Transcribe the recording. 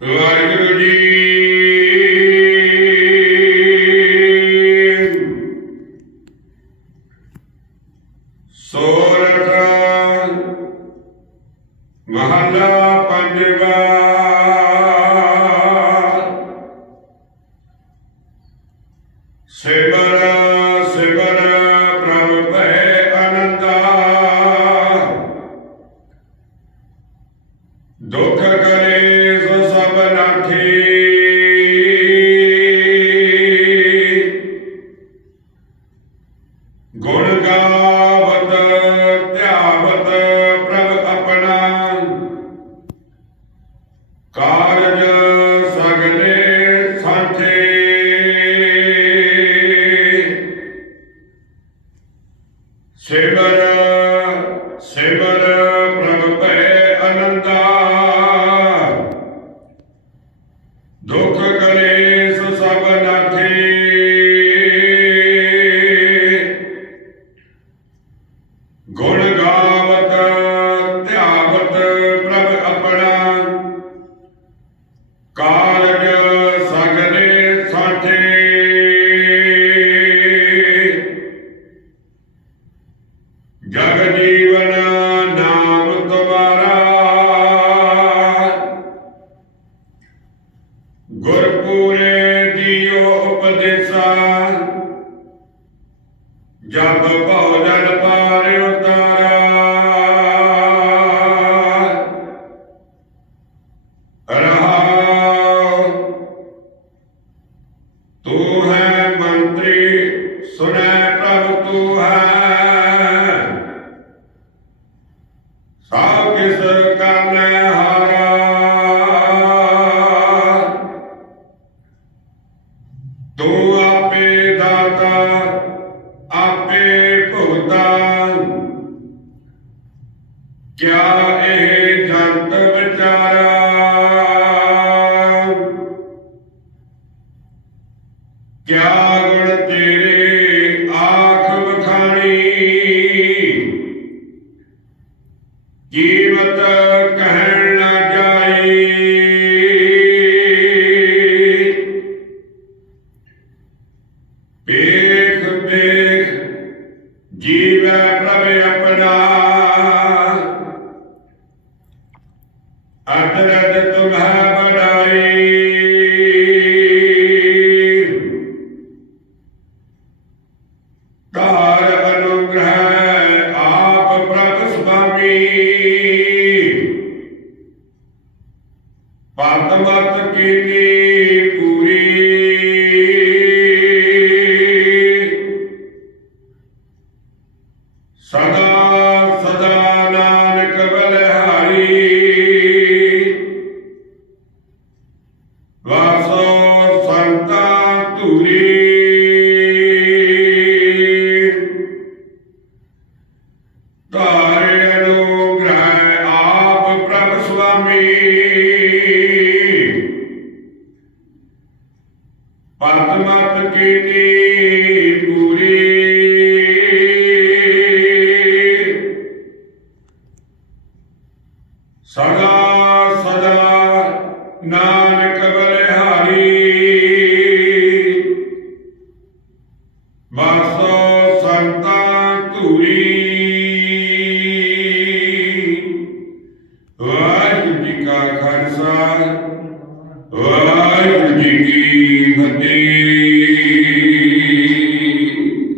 ਵਾਹਿਗੁਰੂ ਜੀ ਸੋਰਠ ਮਹੱਲਾ ਪੰਜਵਾ ਗੁਣ ਗਾਵਤ ਧਿਆਵਤ ਪ੍ਰਭ ਆਪਣਾ। ਕਾਰਜ ਸਗਲੇ ਸਾਠੇ ਸਿਮਰ ਸਿਮਰ ਪ੍ਰਭ ਭੈ ਅਨੰਦਾ। ਦੁਖ ਗੁਣ ਗਾਵਤ, ਧਿਆਵਤ ਪ੍ਰਭ ਆਪਣਾ। ਕਾਰਜ ਸਗਲੇ ਸਾਠੇ ਜਗ ਜੀਵਨ ਨਾਮ ਤੁਮਾਰਾ ਗੁਰਪੂਰੇ ਜੀਓ ਉਪਦੇਸਾ। ਜਬ ਭੋਜਨ ਪਾਰ ਤੂੰ ਹੈ ਮੰਤਰੀ, ਸੁਣੈ ਪ੍ਰਭ ਤੂੰ ਹੈ। ਸਭ ਕਿਸ ਕਰਨੈ ਹਾਰਾ। ਤੂੰ ਆਪੇ ਦਾਤਾ, ਆਪੇ ਭੁਗਤਾ ਕਿਆ ਇਹ ਕਿਆ ਗੁਣ ਤੇਰੇ ਆਖ ਬਖਾਣੀ ਕੀਮਤ ਕਹਿਣ ਨਾ ਜਾਈ ਵੇਖ ਵੇਖ, ਜੀਵੈ ਪ੍ਰਭ ਆਪਣਾ। ਅਤਰਦ ਤੁਮਹਿ ਮਤ ਕੀਨੀ ਪੂਰੀ। ਸਦਾ ਸਦਾ ਨਾਨਕ ਬਲਿਹਾਰੀ। ਵਾਸੋ ਸੰਤਾ ਧੂਰੀ। ਧਾਰੇ ਅਨੁਗ੍ਰਹ ਆਪ ਪ੍ਰਭ ਸੁਆਮੀ। ਅਗਨੀ ਸਦਾ ਸਦਾ ਨਾਨਕ ਬਲਿਹਾਰੀ। ਵਾਸੋ ਧੂਰੀ।